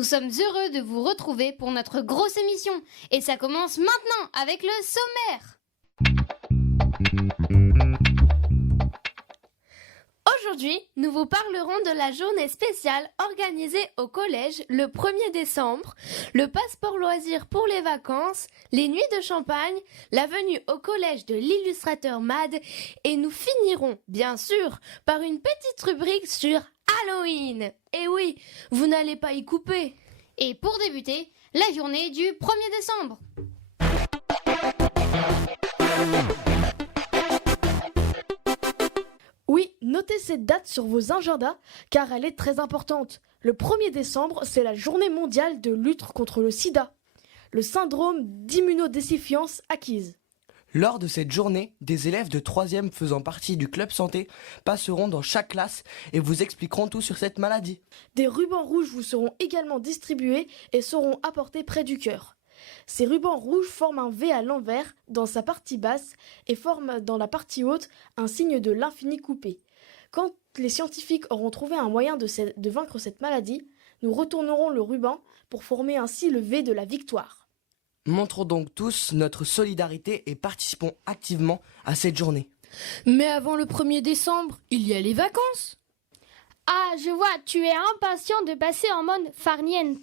Nous sommes heureux de vous retrouver pour notre grosse émission. Et ça commence maintenant avec le sommaire. Aujourd'hui, nous vous parlerons de la journée spéciale organisée au collège le 1er décembre, le passeport loisir pour les vacances, les nuits de champagne, la venue au collège de l'illustrateur Mad et nous finirons, bien sûr, par une petite rubrique sur Halloween. Et oui, vous n'allez pas y couper. Et pour débuter, la journée du 1er décembre. Oui, notez cette date sur vos agendas car elle est très importante. Le 1er décembre, c'est la journée mondiale de lutte contre le sida, le syndrome d'immunodéficience acquise. Lors de cette journée, des élèves de 3e faisant partie du club santé passeront dans chaque classe et vous expliqueront tout sur cette maladie. Des rubans rouges vous seront également distribués et seront apportés près du cœur. Ces rubans rouges forment un V à l'envers dans sa partie basse et forment dans la partie haute un signe de l'infini coupé. Quand les scientifiques auront trouvé un moyen de vaincre cette maladie, nous retournerons le ruban pour former ainsi le V de la victoire. Montrons donc tous notre solidarité et participons activement à cette journée. Mais avant le 1er décembre, il y a les vacances. Ah, je vois, tu es impatient de passer en mode farniente.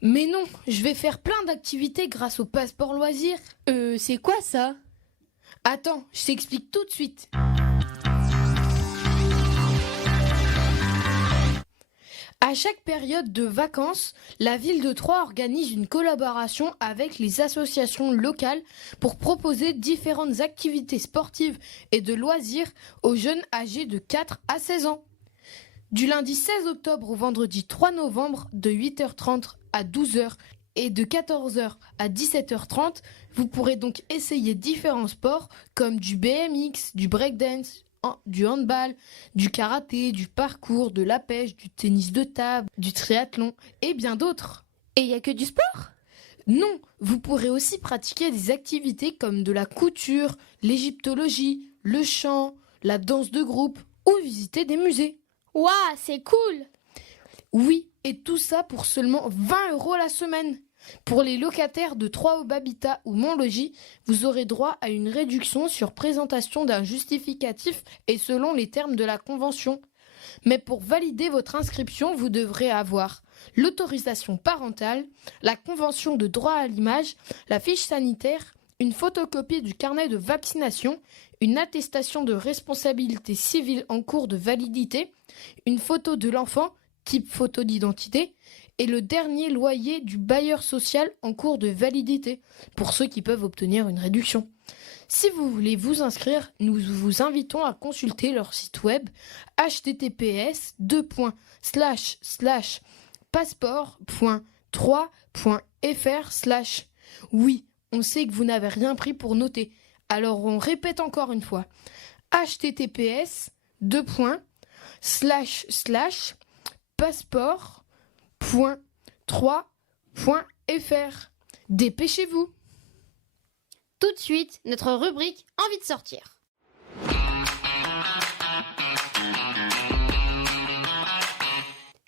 Mais non, je vais faire plein d'activités grâce au passeport loisir. C'est quoi ça? Attends, je t'explique tout de suite. À chaque période de vacances, la ville de Troyes organise une collaboration avec les associations locales pour proposer différentes activités sportives et de loisirs aux jeunes âgés de 4 à 16 ans. Du lundi 16 octobre au vendredi 3 novembre de 8h30 à 12h et de 14h à 17h30, vous pourrez donc essayer différents sports comme du BMX, du breakdance, du handball, du karaté, du parcours, de la pêche, du tennis de table, du triathlon et bien d'autres. Et il n'y a que du sport? Non, vous pourrez aussi pratiquer des activités comme de la couture, l'égyptologie, le chant, la danse de groupe ou visiter des musées. Waouh, c'est cool! Oui, et tout ça pour seulement 20 € la semaine. Pour les locataires de Troyes Habitat ou Montlogis, vous aurez droit à une réduction sur présentation d'un justificatif et selon les termes de la convention. Mais pour valider votre inscription, vous devrez avoir l'autorisation parentale, la convention de droit à l'image, la fiche sanitaire, une photocopie du carnet de vaccination, une attestation de responsabilité civile en cours de validité, une photo de l'enfant, type photo d'identité, et le dernier loyer du bailleur social en cours de validité, pour ceux qui peuvent obtenir une réduction. Si vous voulez vous inscrire, nous vous invitons à consulter leur site web https://passeport.3.fr/. Oui, on sait que vous n'avez rien pris pour noter, alors on répète encore une fois. https://passeport.3.fr. Dépêchez-vous! Tout de suite, notre rubrique Envie de sortir.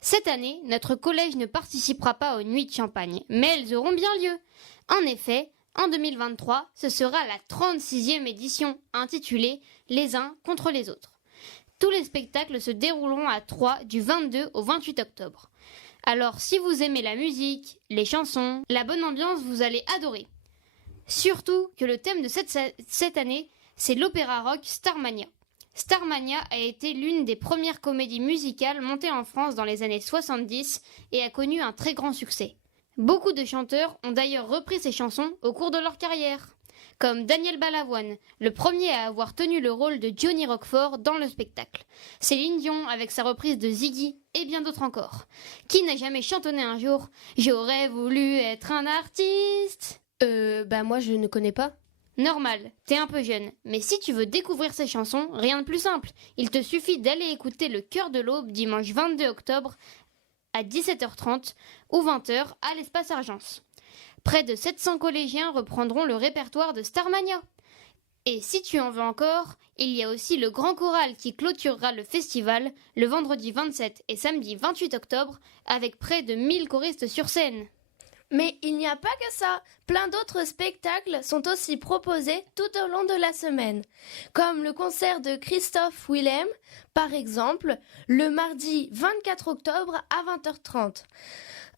Cette année, notre collège ne participera pas aux nuits de champagne, mais elles auront bien lieu. En effet, en 2023, ce sera la 36e édition, intitulée « Les uns contre les autres ». Tous les spectacles se dérouleront à Troyes du 22 au 28 octobre. Alors, si vous aimez la musique, les chansons, la bonne ambiance, vous allez adorer. Surtout que le thème de cette année, c'est l'opéra rock Starmania. Starmania a été l'une des premières comédies musicales montées en France dans les années 70 et a connu un très grand succès. Beaucoup de chanteurs ont d'ailleurs repris ces chansons au cours de leur carrière, comme Daniel Balavoine, le premier à avoir tenu le rôle de Johnny Roquefort dans le spectacle, Céline Dion avec sa reprise de Ziggy et bien d'autres encore. Qui n'a jamais chantonné un jour « J'aurais voulu être un artiste » Moi je ne connais pas. Normal, t'es un peu jeune, mais si tu veux découvrir ces chansons, rien de plus simple. Il te suffit d'aller écouter Le Cœur de l'Aube dimanche 22 octobre à 17h30 ou 20h à l'Espace Argence. Près de 700 collégiens reprendront le répertoire de Starmania. Et si tu en veux encore, il y a aussi le grand choral qui clôturera le festival le vendredi 27 et samedi 28 octobre avec près de 1000 choristes sur scène. Mais il n'y a pas que ça. Plein d'autres spectacles sont aussi proposés tout au long de la semaine. Comme le concert de Christophe Willem, par exemple, le mardi 24 octobre à 20h30.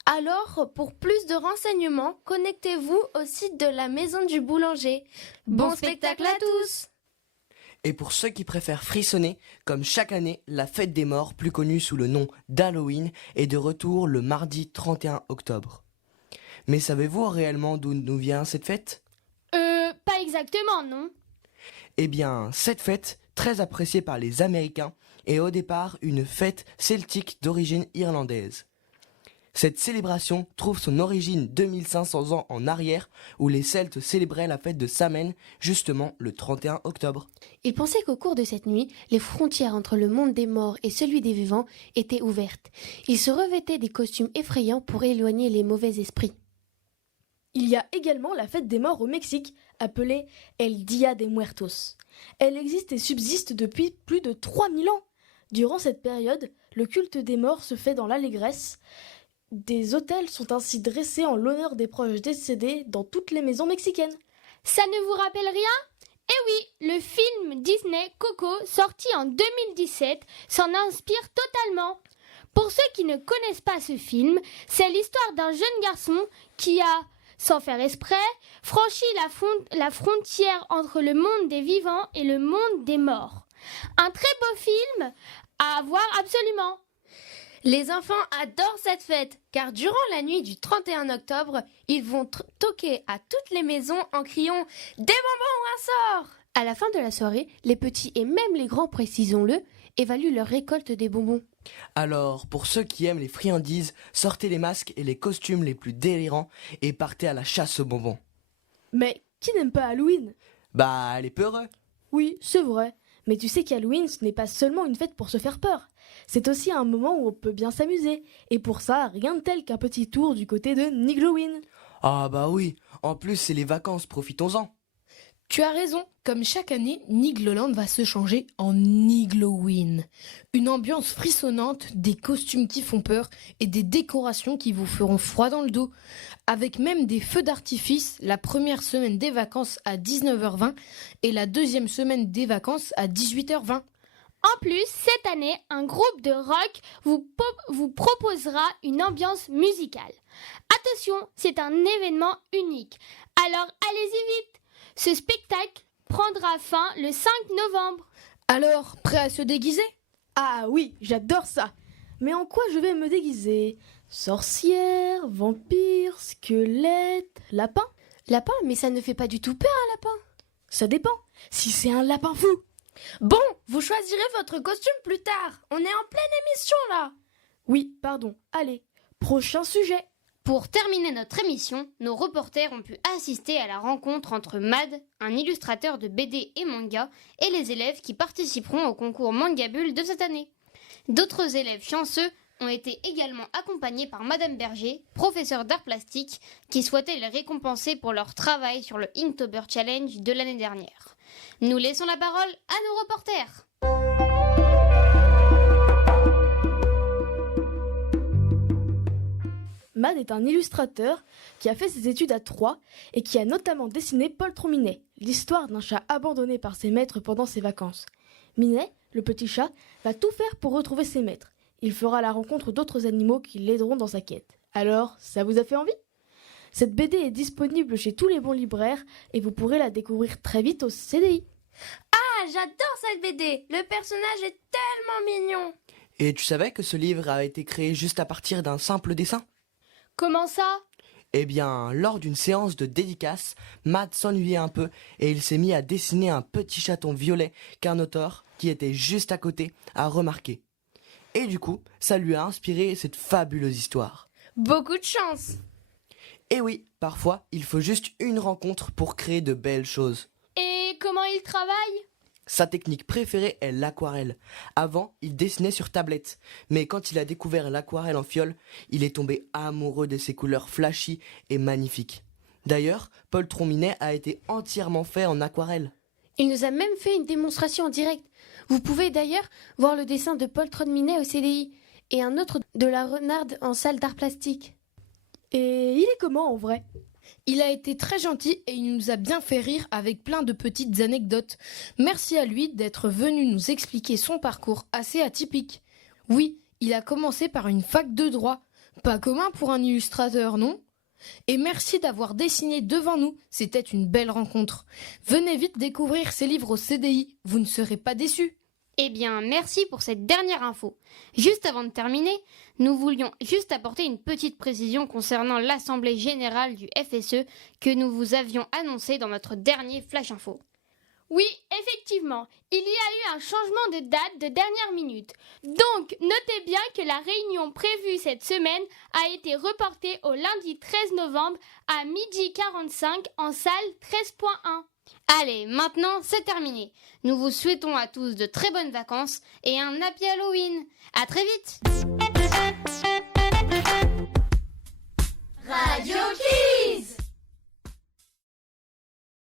Alors, pour plus de renseignements, connectez-vous au site de la Maison du Boulanger. Bon spectacle à tous! Et pour ceux qui préfèrent frissonner, comme chaque année, la fête des morts, plus connue sous le nom d'Halloween, est de retour le mardi 31 octobre. Mais savez-vous réellement d'où nous vient cette fête ? Pas exactement, non? Eh bien, cette fête, très appréciée par les Américains, est au départ une fête celtique d'origine irlandaise. Cette célébration trouve son origine 2500 ans en arrière, où les Celtes célébraient la fête de Samhain, justement le 31 octobre. Il pensait qu'au cours de cette nuit, les frontières entre le monde des morts et celui des vivants étaient ouvertes. Ils se revêtaient des costumes effrayants pour éloigner les mauvais esprits. Il y a également la fête des morts au Mexique, appelée El Día de Muertos. Elle existe et subsiste depuis plus de 3000 ans. Durant cette période, le culte des morts se fait dans l'allégresse. Des autels sont ainsi dressés en l'honneur des proches décédés dans toutes les maisons mexicaines. Ça ne vous rappelle rien? Eh oui, le film Disney Coco, sorti en 2017, s'en inspire totalement. Pour ceux qui ne connaissent pas ce film, c'est l'histoire d'un jeune garçon qui a, sans faire exprès, franchi la frontière entre le monde des vivants et le monde des morts. Un très beau film à voir absolument. Les enfants adorent cette fête, car durant la nuit du 31 octobre, ils vont toquer à toutes les maisons en criant « Des bonbons ou un sort !» À la fin de la soirée, les petits et même les grands, précisons-le, évaluent leur récolte des bonbons. Alors, pour ceux qui aiment les friandises, sortez les masques et les costumes les plus délirants et partez à la chasse aux bonbons. Mais qui n'aime pas Halloween ? Bah, les peureux. Oui, c'est vrai. Mais tu sais qu'Halloween, ce n'est pas seulement une fête pour se faire peur. C'est aussi un moment où on peut bien s'amuser. Et pour ça, rien de tel qu'un petit tour du côté de Nigloween. Ah bah oui, en plus c'est les vacances, profitons-en. Tu as raison, comme chaque année, Nigloland va se changer en Nigloween. Une ambiance frissonnante, des costumes qui font peur et des décorations qui vous feront froid dans le dos. Avec même des feux d'artifice, la première semaine des vacances à 19h20 et la deuxième semaine des vacances à 18h20. En plus, cette année, un groupe de rock vous proposera une ambiance musicale. Attention, c'est un événement unique. Alors allez-y vite. Ce spectacle prendra fin le 5 novembre. Alors, prêt à se déguiser ? Ah oui, j'adore ça. Mais en quoi je vais me déguiser ? Sorcière, vampire, squelette, lapin ? Lapin, mais ça ne fait pas du tout peur un lapin. Ça dépend. Si c'est un lapin fou. Bon, vous choisirez votre costume plus tard. On est en pleine émission là. Oui, pardon. Allez, prochain sujet. Pour terminer notre émission, nos reporters ont pu assister à la rencontre entre Mad, un illustrateur de BD et manga, et les élèves qui participeront au concours Manga Bulle de cette année. D'autres élèves chanceux ont été également accompagnés par Madame Berger, professeure d'art plastique, qui souhaitait les récompenser pour leur travail sur le Inktober Challenge de l'année dernière. Nous laissons la parole à nos reporters. Mad est un illustrateur qui a fait ses études à Troyes et qui a notamment dessiné Poltron Minet, l'histoire d'un chat abandonné par ses maîtres pendant ses vacances. Minet, le petit chat, va tout faire pour retrouver ses maîtres. Il fera la rencontre d'autres animaux qui l'aideront dans sa quête. Alors, ça vous a fait envie ? Cette BD est disponible chez tous les bons libraires et vous pourrez la découvrir très vite au CDI. Ah, j'adore cette BD. Le personnage est tellement mignon. Et tu savais que ce livre a été créé juste à partir d'un simple dessin ? Comment ça ? Eh bien, lors d'une séance de dédicace, Matt s'ennuyait un peu et il s'est mis à dessiner un petit chaton violet qu'un auteur, qui était juste à côté, a remarqué. Et du coup, ça lui a inspiré cette fabuleuse histoire. Beaucoup de chance. Et oui, parfois, il faut juste une rencontre pour créer de belles choses. Et comment il travaille ? Sa technique préférée est l'aquarelle. Avant, il dessinait sur tablette, mais quand il a découvert l'aquarelle en fiole, il est tombé amoureux de ses couleurs flashy et magnifiques. D'ailleurs, Poltron Minet a été entièrement fait en aquarelle. Il nous a même fait une démonstration en direct. Vous pouvez d'ailleurs voir le dessin de Paul Tronminet au CDI et un autre de la renarde en salle d'art plastique. Et il est comment en vrai? Il a été très gentil et il nous a bien fait rire avec plein de petites anecdotes. Merci à lui d'être venu nous expliquer son parcours assez atypique. Oui, il a commencé par une fac de droit. Pas commun pour un illustrateur, non? Et merci d'avoir dessiné devant nous, c'était une belle rencontre. Venez vite découvrir ces livres au CDI, vous ne serez pas déçus. Eh bien, merci pour cette dernière info. Juste avant de terminer, nous voulions juste apporter une petite précision concernant l'Assemblée Générale du FSE que nous vous avions annoncée dans notre dernier Flash Info. Oui, effectivement, il y a eu un changement de date de dernière minute. Donc, notez bien que la réunion prévue cette semaine a été reportée au lundi 13 novembre à 12h45 en salle 13.1. Allez, maintenant c'est terminé. Nous vous souhaitons à tous de très bonnes vacances et un happy Halloween. À très vite!